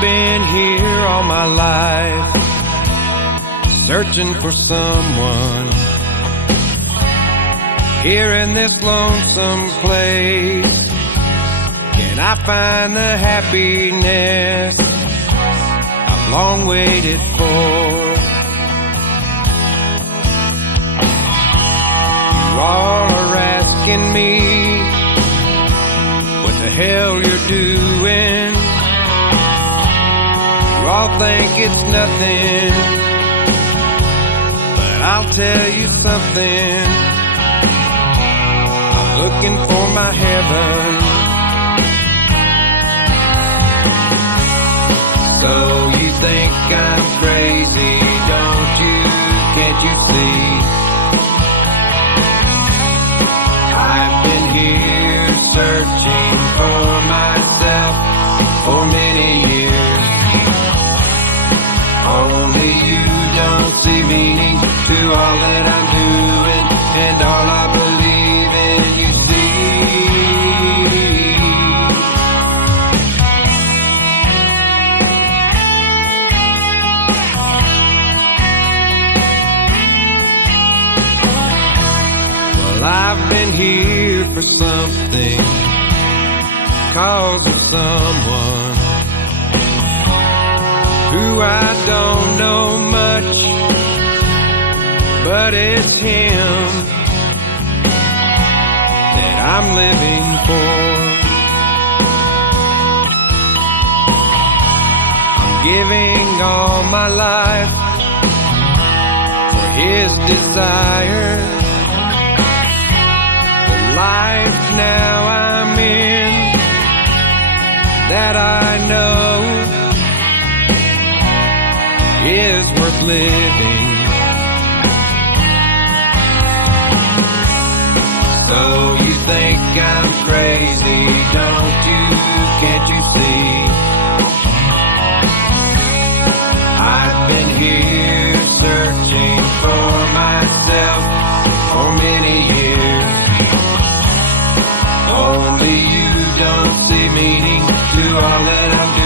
I've been here all my life, searching for someone, here in this lonesome place. Can I find the happiness I've long waited for? You all are asking me what the hell you're doing. You all think it's nothing, but I'll tell you something. I'm looking for my heaven. So you think I'm crazy, don't you? Can't you see? I've been here searching for myself for many years. Only you don't see meaning to all that I'm doing, and all I believe in you see. Well, I've been here for something, cause of someone who I don't know much, but it's him that I'm living for. I'm giving all my life for his desire. The life now I'm in, that I know is worth living. So you think I'm crazy, don't you? Can't you see? I've been here searching for myself for many years. Only you don't see meaning to all that I'm doing.